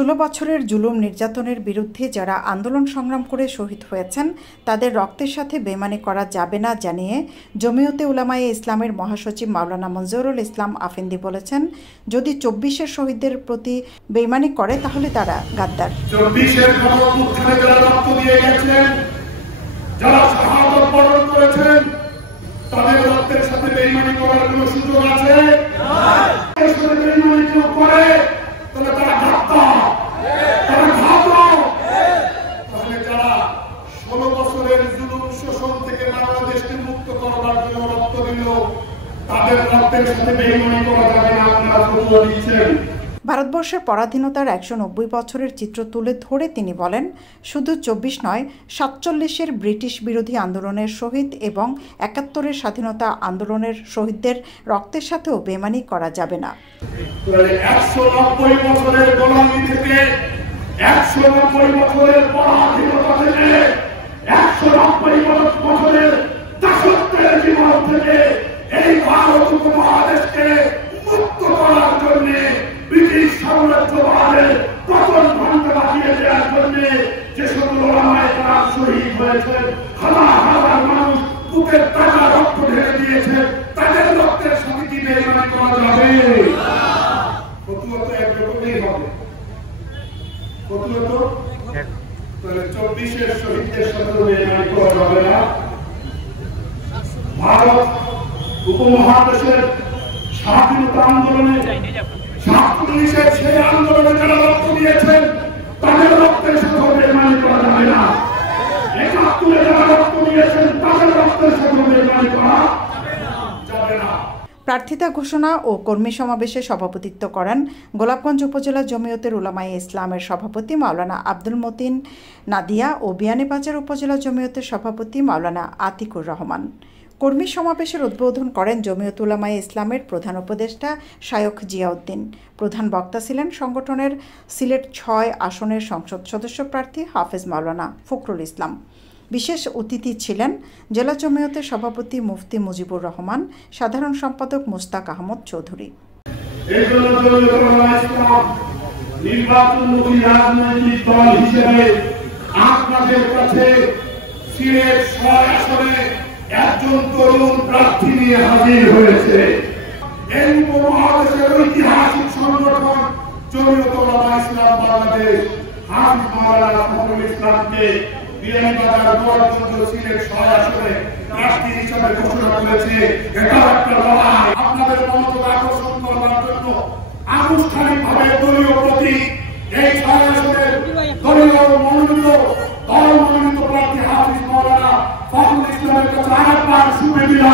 16 বছরের জুলুম নির্যাতনের বিরুদ্ধে যারা আন্দোলন সংগ্রাম করে শহীদ হয়েছেন তাদের রক্তের সাথে বেইমানি করা যাবে না জানিয়ে জমিয়তে উলামায়ে ইসলামের মহাসচিব মাওলানা মঞ্জুরুল ইসলাম আফেন্দি বলেছেন, যদি 24-এর শহীদদের প্রতি বেইমানি করে তাহলে তারা গাদ্দার। 24-এর গণঅভ্যুত্থানে যারা রক্ত দিয়ে গেছেন, যারা শাহাদাত বরণ করেছেন, তাদের রক্তের সাথে বেইমানি করার কোনো সুযোগ আছে? এর সাথে বেইমানি কেউ করে তাহলে তারা গাদ্দার, তারা ঘাতক। তাহলে যারা 16 বছরের জুলুম শোষণ থেকে বাংলাদেশকে মুক্ত করবার জন্য রক্ত দিল, তাদের রক্তের সাথে বেইমানি করা যাবে না, আপনারা ফতোয়া দিচ্ছেন। ভারতবর্ষের পরাধীনতার 190 বছরের চিত্র তুলে ধরে তিনি বলেন, শুধু 24 নয়, 47-এর ব্রিটিশ বিরোধী আন্দোলনের শহীদ এবং 71-এর স্বাধীনতা আন্দোলনের শহীদদের রক্তের সাথেও বেইমানি করা যাবে না। 190 বছরের গোলামি থেকে, 190 বছরের পরাধীনতা থেকে, 190 বছরের দাসত্বের জীবন থেকে এই ভারত উপমহাদেশকে মুক্ত করার জন্য ব্রিটিশ সাম্রাজ্যবাদের পতন ভাঙতে বাঁচিয়ে দেওয়ার জন্য যে সকল ওলামায়ে কেরাম শহীদ হয়েছে, হাজার হাজার মানুষ বুকের তাজা রক্ত ঢেলে দিয়েছে, তাদের রক্তের সাথে কি বেইমানি করা যাবে? ফতোয়া তো একরকমই হবে। ফতোয়া তো তাহলে 24-এর শহীদদের সাথে বেইমানি করা যাবে না। ভারত উপমহাদেশের স্বাধীনতা আন্দোলনে, 47-এর সেই আন্দোলনে যারা রক্ত দিয়েছেন, তাদের রক্তের সাথে বেইমানি করা যাবে না। 71-এ যারা রক্ত দিয়েছেন, তাদের রক্তের সাথে বেইমানি করা যাবে না। প্রার্থিতা ঘোষণা ও কর্মী সমাবেশে সভাপতিত্ব করেন গোলাপগঞ্জ উপজেলা জমিয়তের উলামায়ে ইসলামের সভাপতি মাওলানা আব্দুল মতিন নাদিয়া ও বিয়ানীবাজার উপজেলা জমিয়তের সভাপতি মাওলানা আতিকুর রহমান। কর্মী সমাবেশের উদ্বোধন করেন জমিয়ত উলামায়ে ইসলামের প্রধান উপদেষ্টা শায়খ জিয়াউদ্দিন। প্রধান বক্তা ছিলেন সংগঠনের সিলেট 6 আসনের সংসদ সদস্য প্রার্থী হাফেজ মাওলানা ফখরুল ইসলাম। বিশেষ অতিথি ছিলেন জেলা জমিয়তের সভাপতি মুফতি মুজিবুর রহমান, সাধারণ সম্পাদক মুস্তাক আহমদ চৌধুরী। নির্বাচনমুখী রাজনৈতিক দল হিসেবে আপনাদের কাছে সিলেট 6 আসনে একজন তরুণ প্রার্থী নিয়ে হাজির হয়েছে। এই উপমহাদেশের ঐতিহাসিক সংগঠন জমিয়ত উলামায়ে ইসলাম বাংলাদেশ হাফেজ মাওলানা ফখরুল ইসলামকে বিয়ানীবাজার গোলাপগঞ্জ সিলেট 6 আসনে প্রার্থী হিসেবে ঘোষণা করেছে। এটা একটা লড়াই। আপনাদের মনোযোগ আকর্ষণ করার জন্য আনুষ্ঠানিকভাবে দলীয় প্রতীক এই 6 আসনের দলীয় মনোনীত প্রার্থী হাফেজ মাওলানা ফখরুল ইসলামের কাছে আরেকবার শুভেচ্ছা,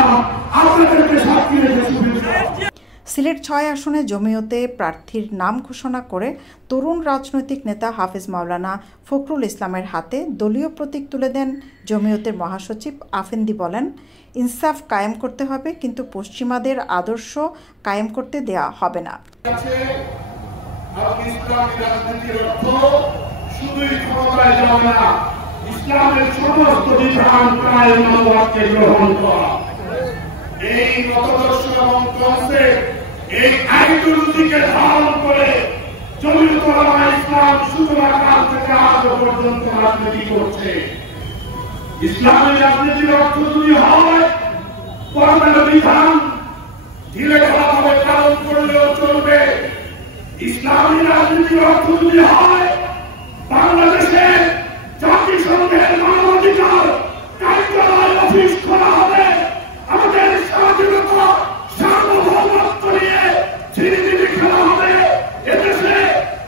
আপনাদেরকে সাক্ষী রেখে শুভেচ্ছা। সিলেট 6 আসনে জমিয়তে প্রার্থীর নাম ঘোষণা করে তরুণ রাজনৈতিক নেতা হাফেজ মাওলানা ফখরুল ইসলামের হাতে দলীয় প্রতীক তুলে দেন জমিয়তের মহাসচিব আফেন্দি। বলেন, ইনসাফ কায়েম করতে হবে, কিন্তু পশ্চিমাদের আদর্শ কায়েম করতে দেয়া হবে না। ইসলামের সমস্ত বিধান কায়েম আল্লাহকে গ্রহণ করা, এই মতাদর্শ এবং কনসেপ্ট, এই আইডিওলজিকে ধারণ করে জমিয়ত উলামায়ে ইসলাম শুরুর কাল থেকে আজ পর্যন্ত রাজনীতি করছে। ইসলামী রাজনীতির অর্থ যদি হয় কর্মের বিধান ঢিলে ঢালাভাবে পালন করলেও চলবে। ইসলামী রাজনীতির অর্থ যদি হয় বাংলাদেশে জাতিসংঘের মানবাধিকার কার্যালয় অফিস খোলা হবে, আমাদের স্বাধীনতা সার্বভৌমত্ব নিয়ে ছিনিমিনি খেলা হবে, এদেশে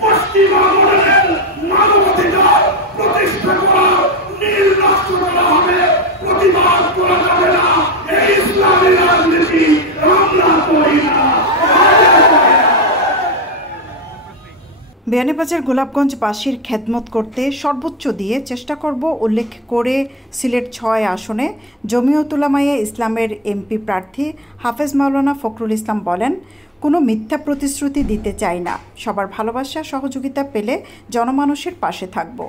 পশ্চিমা মডেলের মানবাধিকার প্রতিষ্ঠা করা, নীল রাষ্ট্র করা হবে, প্রতিবাদ করা যাবে না। এই ইসলামী রাজনীতি আমরা করি না। বিয়ানীবাজার গোলাপগঞ্জবাসীর খেদমত করতে সর্বোচ্চ দিয়ে চেষ্টা করব উল্লেখ করে সিলেট 6 আসনে জমিয়ত উলামায়ে ইসলামের এমপি প্রার্থী হাফেজ মাওলানা ফখরুল ইসলাম বলেন, কোনো মিথ্যা প্রতিশ্রুতি দিতে চাই না, সবার ভালোবাসা সহযোগিতা পেলে জনমানুষের পাশে থাকব।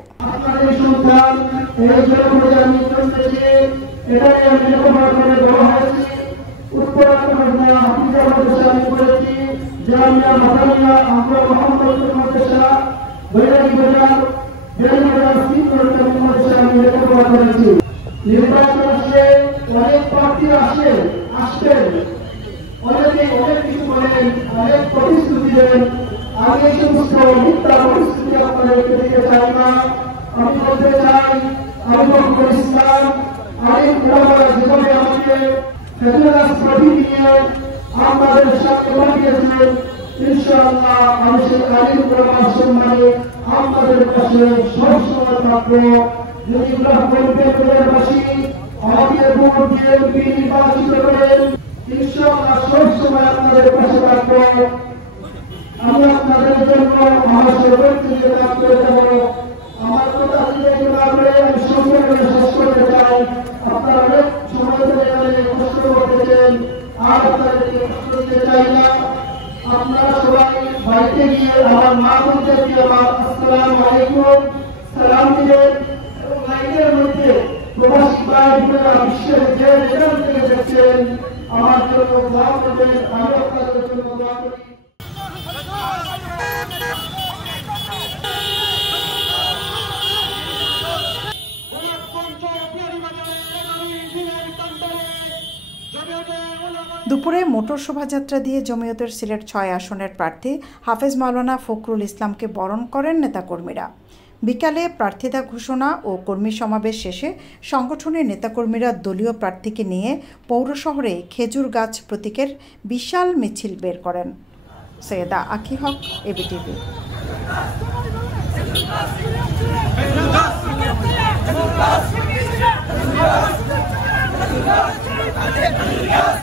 নির্বাচন আসলে অনেক প্রার্থী আসবেন, অনেকে অনেক কিছু বলেন, অনেক প্রতিশ্রুতি দেন। আমি এই সমস্ত মিথ্যা প্রতিশ্রুতি আপনাদেরকে দিতে চাই না। আমি বলতে চাই, আমি বলবো ইসলাম যেভাবে আমাকে নিয়ে আপনাদের সাথে পাঠিয়েছেন, ইনশাআল্লাহ আমি সেই আলিম ওলামার সম্মানে আপনাদের কাছে সবসময় থাকবো। যদি পরিবারবাসী আমাকে ভোট দিয়ে নির্বাচিত করেন, ইনশাআল্লাহ সবসময় আপনাদের পাশে থাকবো। আমি আপনাদের জন্য আমার সর্বোচ্চ দিয়ে কাজ করে যাব। আমার কথা আমি সংক্ষেপে শেষ করতে চাই। আপনারা অনেক সময় ধরে কষ্ট করতেছেন, আর আপনাদেরকে কষ্ট দিতে চাই না। আপনারা সবাই বাড়িতে গিয়ে আমার মা বোনদেরকে আমার আসসালামু আলাইকুম সালাম দিবেন এবং লাইনের মধ্যে প্রবাসী ভাই বোনেরা বিশ্বের যে যেখান থেকে দেখছেন আমার জন্য দোয়া করবেন, আমি আপনাদের জন্য দোয়া করি। দুপুরে মোটর শোভাযাত্রা দিয়ে জমিয়তের সিলেট ৬ আসনের প্রার্থী হাফেজ মাওলানা ফখরুল ইসলামকে বরণ করেন নেতাকর্মীরা। বিকালে প্রার্থিতা ঘোষণা ও কর্মী সমাবেশ শেষে সংগঠনের নেতাকর্মীরা দলীয় প্রার্থীকে নিয়ে পৌর শহরে খেজুর গাছ প্রতীকের বিশাল মিছিল বের করেন। সৈয়দা আখি হক, এবিটিভি। Yes!